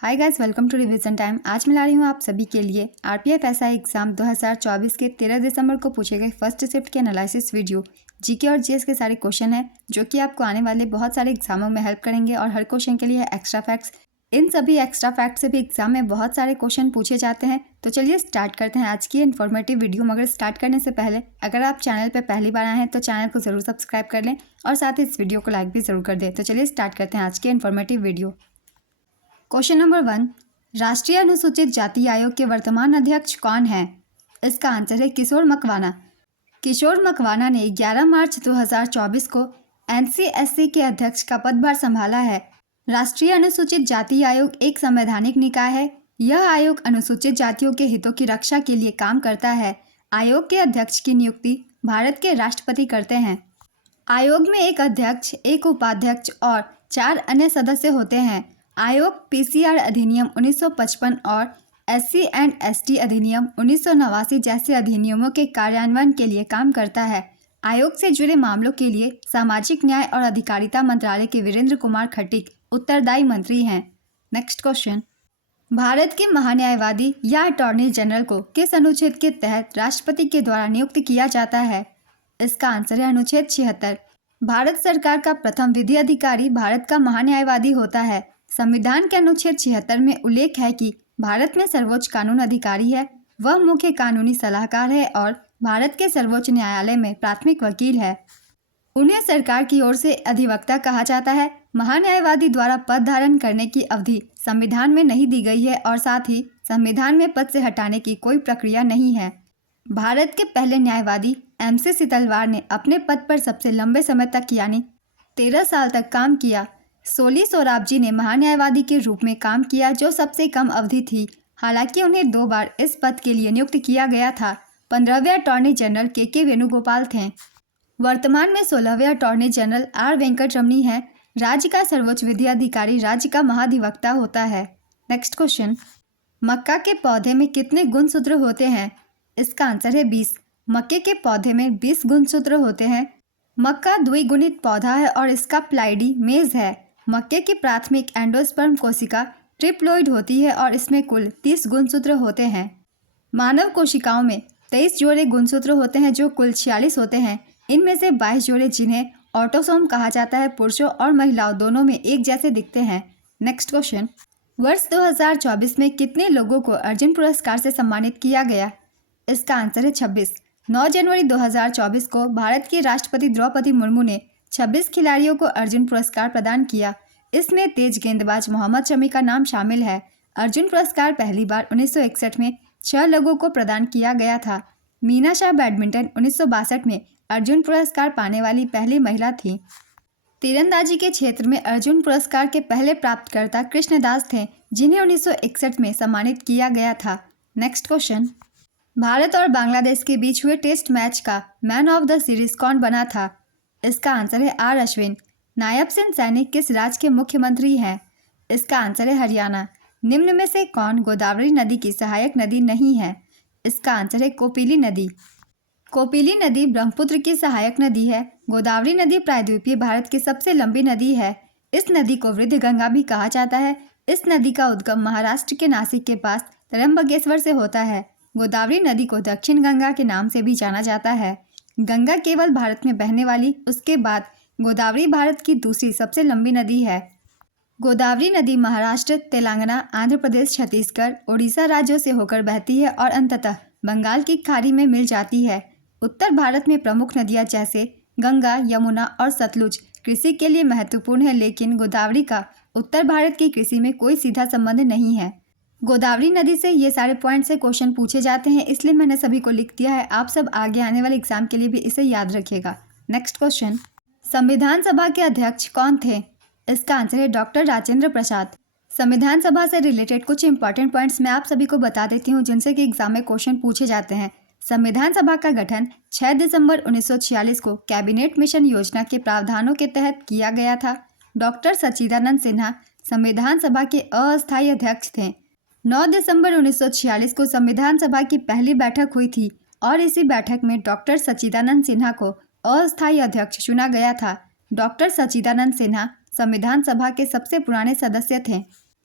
Hi guys, welcome to revision time. आज मैं ला रही हूँ आप सभी के लिए आरपीएफ एसआई एग्जाम 2024 के 13 दिसंबर को पूछे गए फर्स्ट शिफ्ट के एनालिसिस वीडियो। जीके और जीएस के सारे क्वेश्चन हैं जो कि आपको आने वाले बहुत सारे एग्जामों में हेल्प करेंगे और हर क्वेश्चन के लिए है एक्स्ट्रा फैक्ट्स। इन सभी एक्स्ट्रा फैक्ट से भी एग्जाम में बहुत सारे क्वेश्चन पूछे जाते हैं। तो चलिए स्टार्ट करते हैं आज की इन्फॉर्मेटिव वीडियो। मगर स्टार्ट करने से पहले अगर आप चैनल पर पहली बार आए हैं तो चैनल को ज़रूर सब्सक्राइब कर लें और साथ ही इस वीडियो को लाइक भी ज़रूर कर दें। तो चलिए स्टार्ट करते हैं आज की इन्फॉर्मेटिव वीडियो। क्वेश्चन नंबर 1, राष्ट्रीय अनुसूचित जाति आयोग के वर्तमान अध्यक्ष कौन है? इसका आंसर है किशोर मकवाना। किशोर मकवाना ने 11 मार्च 2024 को एनसीएससी के अध्यक्ष का पदभार संभाला है। राष्ट्रीय अनुसूचित जाति आयोग एक संवैधानिक निकाय है। यह आयोग अनुसूचित जातियों के हितों की रक्षा के लिए काम करता है। आयोग के अध्यक्ष की नियुक्ति भारत के राष्ट्रपति करते हैं। आयोग में एक अध्यक्ष, एक उपाध्यक्ष और 4 अन्य सदस्य होते हैं। आयोग पीसीआर अधिनियम 1955 और एससी एंड एसटी अधिनियम 1989 जैसे अधिनियमों के कार्यान्वयन के लिए काम करता है। आयोग से जुड़े मामलों के लिए सामाजिक न्याय और अधिकारिता मंत्रालय के वीरेंद्र कुमार खट्टिक उत्तरदायी मंत्री हैं। नेक्स्ट क्वेश्चन, भारत के महान्यायवादी या अटॉर्नी जनरल को किस अनुच्छेद के तहत राष्ट्रपति के द्वारा नियुक्त किया जाता है? इसका आंसर है अनुच्छेद 76। भारत सरकार का प्रथम विधि अधिकारी भारत का महान्यायवादी होता है। संविधान के अनुच्छेद 76 में उल्लेख है कि भारत में सर्वोच्च कानून अधिकारी है। वह मुख्य कानूनी सलाहकार है और भारत के सर्वोच्च न्यायालय में प्राथमिक वकील है। उन्हें सरकार की ओर से अधिवक्ता कहा जाता है। महान्यायवादी द्वारा पद धारण करने की अवधि संविधान में नहीं दी गई है और साथ ही संविधान में पद से हटाने की कोई प्रक्रिया नहीं है। भारत के पहले न्यायवादी एमसी सितलवार ने अपने पद पर सबसे लंबे समय तक यानी 13 साल तक काम किया। सोली सोराबजी ने महान्यायवादी के रूप में काम किया जो सबसे कम अवधि थी। हालांकि उन्हें 2 बार इस पद के लिए नियुक्त किया गया था। 15वें अटॉर्नी जनरल के वेणुगोपाल थे। वर्तमान में 16वें अटॉर्नी जनरल आर वेंकटरमणी हैं। राज्य का सर्वोच्च विधि अधिकारी राज्य का महाधिवक्ता होता है। नेक्स्ट क्वेश्चन, मक्का के पौधे में कितने गुणसूत्र होते हैं? इसका आंसर है 20। मक्के के पौधे में 20 गुणसूत्र होते हैं। मक्का द्विगुणित पौधा है और इसका प्लाइडी मेज है। मक्के की प्राथमिक एंडोस्पर्म कोशिका ट्रिप्लोइड होती है और इसमें कुल 30 गुणसूत्र होते हैं। मानव कोशिकाओं में 23 जोड़े गुणसूत्र होते हैं जो कुल 46 होते हैं। इनमें से 22 जोड़े जिन्हें ऑटोसोम कहा जाता है पुरुषों और महिलाओं दोनों में एक जैसे दिखते हैं। नेक्स्ट क्वेश्चन, वर्ष 2024 में कितने लोगों को अर्जुन पुरस्कार से सम्मानित किया गया? इसका आंसर है 26। 9 जनवरी 2024 को भारत की राष्ट्रपति द्रौपदी मुर्मू ने 26 खिलाड़ियों को अर्जुन पुरस्कार प्रदान किया। इसमें तेज गेंदबाज मोहम्मद शमी का नाम शामिल है। अर्जुन पुरस्कार पहली बार 1961 में 6 लोगों को प्रदान किया गया था। मीना शाह बैडमिंटन 1962 में अर्जुन पुरस्कार पाने वाली पहली महिला थी। तीरंदाजी के क्षेत्र में अर्जुन पुरस्कार के पहले प्राप्तकर्ता कृष्णदास थे जिन्हें 1961 में सम्मानित किया गया था। नेक्स्ट क्वेश्चन, भारत और बांग्लादेश के बीच हुए टेस्ट मैच का मैन ऑफ द सीरीज कौन बना था? इसका आंसर है आर अश्विन। नायब सेन सैनी किस राज्य के मुख्यमंत्री हैं? इसका आंसर है हरियाणा। निम्न में से कौन गोदावरी नदी की सहायक नदी नहीं है? इसका आंसर है कोपिली नदी। कोपिली नदी ब्रह्मपुत्र की सहायक नदी है। गोदावरी नदी प्रायद्वीपीय भारत की सबसे लंबी नदी है। इस नदी को वृद्ध गंगा भी कहा जाता है। इस नदी का उद्गम महाराष्ट्र के नासिक के पास त्र्यंबकेश्वर से होता है। गोदावरी नदी को दक्षिण गंगा के नाम से भी जाना जाता है। गंगा केवल भारत में बहने वाली उसके बाद गोदावरी भारत की दूसरी सबसे लंबी नदी है। गोदावरी नदी महाराष्ट्र, तेलंगाना, आंध्र प्रदेश, छत्तीसगढ़, ओडिशा राज्यों से होकर बहती है और अंततः बंगाल की खाड़ी में मिल जाती है। उत्तर भारत में प्रमुख नदियां जैसे गंगा, यमुना और सतलुज कृषि के लिए महत्वपूर्ण है, लेकिन गोदावरी का उत्तर भारत की कृषि में कोई सीधा संबंध नहीं है। गोदावरी नदी से ये सारे पॉइंट से क्वेश्चन पूछे जाते हैं, इसलिए मैंने सभी को लिख दिया है। आप सब आगे आने वाले एग्जाम के लिए भी इसे याद रखिएगा। नेक्स्ट क्वेश्चन, संविधान सभा के अध्यक्ष कौन थे? इसका आंसर है डॉक्टर राजेंद्र प्रसाद। संविधान सभा से रिलेटेड कुछ इंपॉर्टेंट पॉइंट्स मैं आप सभी को बता देती हूँ जिनसे कि एग्जाम में क्वेश्चन पूछे जाते हैं। संविधान सभा का गठन 6 दिसंबर 1946 को कैबिनेट मिशन योजना के प्रावधानों के तहत किया गया था। डॉक्टर सच्चिदानंद सिन्हा संविधान सभा के अस्थायी अध्यक्ष थे। 9 दिसंबर 1946 को संविधान सभा की पहली बैठक हुई थी और इसी बैठक में डॉक्टर सच्चिदानंद सिन्हा को अस्थायी अध्यक्ष चुना गया था। डॉक्टर सच्चिदानंद सिन्हा संविधान सभा के सबसे पुराने सदस्य थे।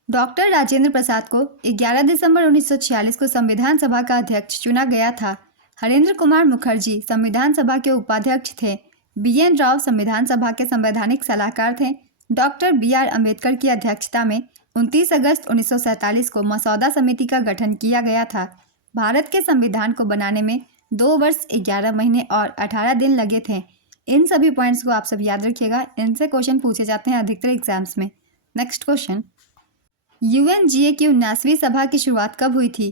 डॉक्टर राजेंद्र प्रसाद को 11 दिसंबर 1946 को संविधान सभा का अध्यक्ष चुना गया था। हरेंद्र कुमार मुखर्जी संविधान सभा के उपाध्यक्ष थे। BN राव संविधान सभा के संवैधानिक सलाहकार थे। डॉक्टर BR अम्बेडकर की अध्यक्षता में 29 अगस्त 1947 को मसौदा समिति का गठन किया गया था। भारत के संविधान को बनाने में 2 वर्ष 11 महीने और 18 दिन लगे थे। इन सभी पॉइंट्स को आप सब याद रखिएगा, इनसे क्वेश्चन पूछे जाते हैं अधिकतर एग्जाम्स में। नेक्स्ट क्वेश्चन, UNGA की 19वीं सभा की शुरुआत कब हुई थी?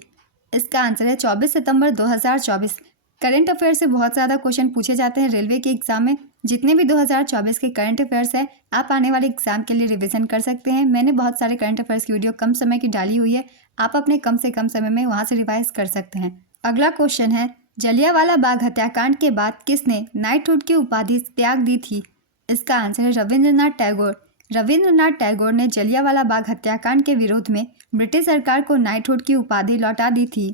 इसका आंसर है 24 सितंबर 2024। करंट अफेयर से बहुत ज़्यादा क्वेश्चन पूछे जाते हैं रेलवे के एग्जाम में। जितने भी 2024 के करंट अफेयर्स हैं, आप आने वाले एग्जाम के लिए रिवीजन कर सकते हैं। मैंने बहुत सारे करंट अफेयर्स की वीडियो कम समय की डाली हुई है, आप अपने कम से कम समय में वहाँ से रिवाइज कर सकते हैं। अगला क्वेश्चन है, जलियांवाला बाग हत्याकांड के बाद किसने नाइटहुड की उपाधि त्याग दी थी? इसका आंसर है रविंद्रनाथ टैगोर। रविंद्रनाथ टैगोर ने जलियांवाला बाग हत्याकांड के विरोध में ब्रिटिश सरकार को नाइटहुड की उपाधि लौटा दी थी।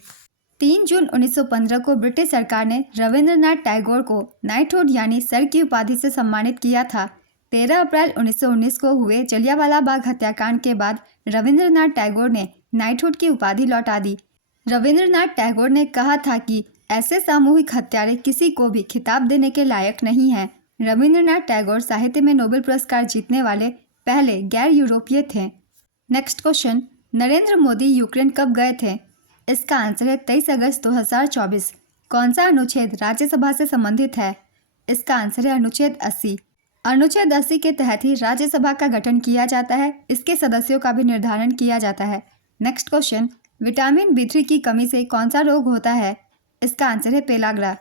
3 जून 1915 को ब्रिटिश सरकार ने रविंद्रनाथ टैगोर को नाइटहुड यानी सर की उपाधि से सम्मानित किया था। 13 अप्रैल 1919 को हुए जलियांवाला बाग हत्याकांड के बाद रविंद्रनाथ टैगोर ने नाइटहुड की उपाधि लौटा दी। रविंद्रनाथ टैगोर ने कहा था कि ऐसे सामूहिक हत्यारे किसी को भी खिताब देने के लायक नहीं हैं। रविंद्रनाथ टैगोर साहित्य में नोबेल पुरस्कार जीतने वाले पहले गैर यूरोपीय थे। Next question, Narendra Modi Ukraine कब गए थे? इसका आंसर है 23 अगस्त 2024। कौन सा अनुच्छेद राज्यसभा से संबंधित है? इसका आंसर है अनुच्छेद 80। अनुच्छेद 80 के तहत ही राज्यसभा का गठन किया जाता है। इसके सदस्यों का भी निर्धारण किया जाता है। नेक्स्ट क्वेश्चन, विटामिन B3 की कमी से कौन सा रोग होता है? इसका आंसर है पेलाग्रा।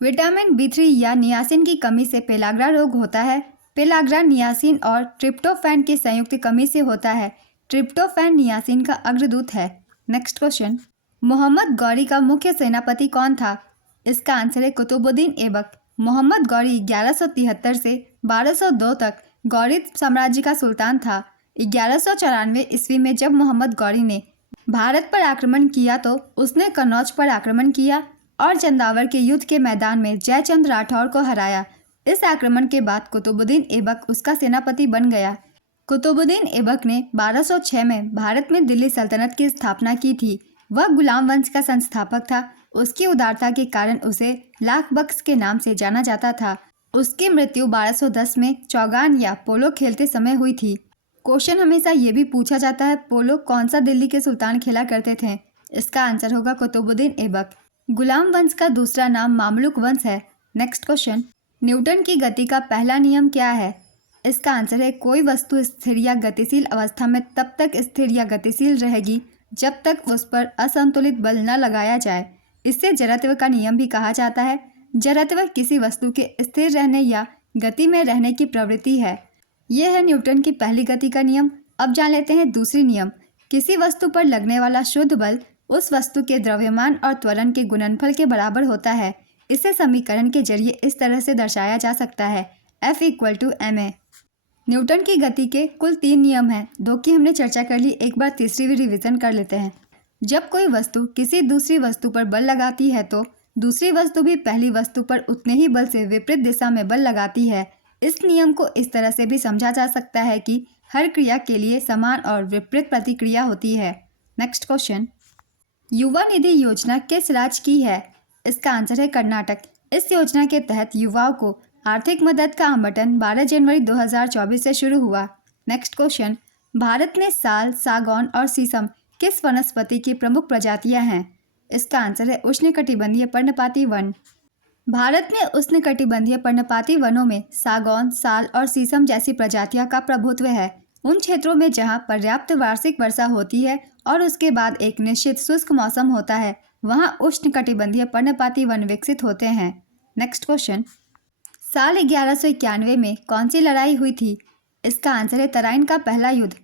विटामिन B3 या नियासिन की कमी से पेलाग्रा रोग होता है। पेलाग्रा नियासिन और ट्रिप्टोफैन की संयुक्त कमी से होता है। ट्रिप्टोफैन नियासिन का अग्रदूत है। नेक्स्ट क्वेश्चन, मोहम्मद गौरी का मुख्य सेनापति कौन था? इसका आंसर है कुतुबुद्दीन ऐबक। मोहम्मद गौरी 1173 से 1202 तक गौरिद साम्राज्य का सुल्तान था। 1194 ईस्वी में जब मोहम्मद गौरी ने भारत पर आक्रमण किया तो उसने कन्नौज पर आक्रमण किया और चंदावर के युद्ध के मैदान में जयचंद राठौर को हराया। इस आक्रमण के बाद कुतुबुद्दीन ऐबक उसका सेनापति बन गया। कुतुबुद्दीन ऐबक ने 1206 में भारत में दिल्ली सल्तनत की स्थापना की थी। वह गुलाम वंश का संस्थापक था। उसकी उदारता के कारण उसे लाख बख्श के नाम से जाना जाता था। उसकी मृत्यु 1210 में चौगान या पोलो खेलते समय हुई थी। क्वेश्चन हमेशा ये भी पूछा जाता है, पोलो कौन सा दिल्ली के सुल्तान खेला करते थे? इसका आंसर होगा कुतुबुद्दीन ऐबक। गुलाम वंश का दूसरा नाम मामलुक वंश है। नेक्स्ट क्वेश्चन, न्यूटन की गति का पहला नियम क्या है? इसका आंसर है कोई वस्तु स्थिर या गतिशील अवस्था में तब तक स्थिर या गतिशील रहेगी जब तक उस पर असंतुलित बल न लगाया जाए। इससे जड़त्व का नियम भी कहा जाता है। जड़त्व किसी वस्तु के स्थिर रहने या गति में रहने की प्रवृत्ति है। यह है न्यूटन की पहली गति का नियम। अब जान लेते हैं दूसरी नियम। किसी वस्तु पर लगने वाला शुद्ध बल उस वस्तु के द्रव्यमान और त्वरण के गुणनफल के बराबर होता है। इसे समीकरण के जरिए इस तरह से दर्शाया जा सकता है, F = ma। न्यूटन की गति के कुल 3 नियम हैं, 2 की हमने चर्चा कर ली। एक बार तीसरी भी रिवीजन कर लेते हैं। जब कोई वस्तु किसी दूसरी वस्तु पर बल लगाती है तो दूसरी वस्तु भी पहली वस्तु पर उतने ही बल से विपरीत दिशा में बल लगाती है। इस नियम को इस तरह से भी समझा जा सकता है कि हर क्रिया के लिए समान और विपरीत प्रतिक्रिया होती है। नेक्स्ट क्वेश्चन, युवा निधि योजना किस राज्य की है? इसका आंसर है कर्नाटक। इस योजना के तहत युवाओं को आर्थिक मदद का आवंटन 12 जनवरी 2024 से शुरू हुआ। नेक्स्ट क्वेश्चन, भारत में साल, सागौन और शीशम किस वनस्पति की प्रमुख प्रजातियां हैं? इसका आंसर है उष्णकटिबंधीय पर्णपाती वन। भारत में उष्णकटिबंधीय पर्णपाती वनों में सागौन, साल और शीशम जैसी प्रजातियों का प्रभुत्व है। उन क्षेत्रों में जहां पर्याप्त वार्षिक वर्षा होती है और उसके बाद एक निश्चित शुष्क मौसम होता है, वहां उष्णकटिबंधीय पर्णपाती वन विकसित होते हैं। नेक्स्ट क्वेश्चन, साल 1191 में कौन सी लड़ाई हुई थी? इसका आंसर है तराइन का पहला युद्ध।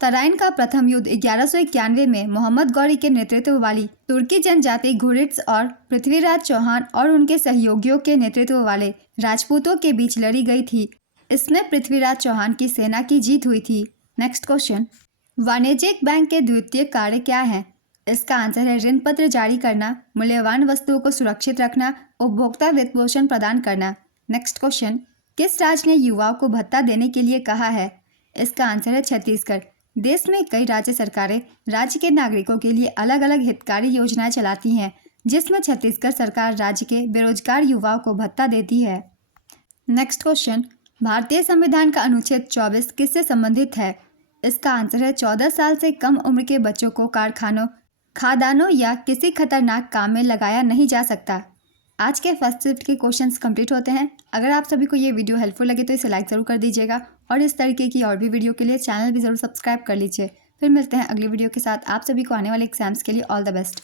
तराइन का प्रथम युद्ध 1191 में मोहम्मद गौरी के नेतृत्व वाली तुर्की जनजाति घुरिड्स और पृथ्वीराज चौहान और उनके सहयोगियों के नेतृत्व वाले राजपूतों के बीच लड़ी गई थी। इसमें पृथ्वीराज चौहान की सेना की जीत हुई थी। नेक्स्ट क्वेश्चन, वाणिज्यिक बैंक के द्वितीय कार्य क्या है? इसका आंसर है ऋण पत्र जारी करना, मूल्यवान वस्तुओं को सुरक्षित रखना, उपभोक्ता वित्त पोषण प्रदान करना। नेक्स्ट क्वेश्चन, किस राज्य ने युवाओं को भत्ता देने के लिए कहा है? इसका आंसर है छत्तीसगढ़। देश में कई राज्य सरकारें राज्य के नागरिकों के लिए अलग अलग हितकारी योजनाएं चलाती हैं, जिसमें छत्तीसगढ़ सरकार राज्य के बेरोजगार युवाओं को भत्ता देती है। नेक्स्ट क्वेश्चन, भारतीय संविधान का अनुच्छेद 24 किससे संबंधित है? इसका आंसर है 14 साल से कम उम्र के बच्चों को कारखानों, खादानों या किसी खतरनाक काम में लगाया नहीं जा सकता। आज के फर्स्ट शिफ्ट के क्वेश्चंस कंप्लीट होते हैं। अगर आप सभी को ये वीडियो हेल्पफुल लगे तो इसे लाइक ज़रूर कर दीजिएगा और इस तरीके की और भी वीडियो के लिए चैनल भी ज़रूर सब्सक्राइब कर लीजिए। फिर मिलते हैं अगली वीडियो के साथ। आप सभी को आने वाले एग्जाम्स के लिए ऑल द बेस्ट।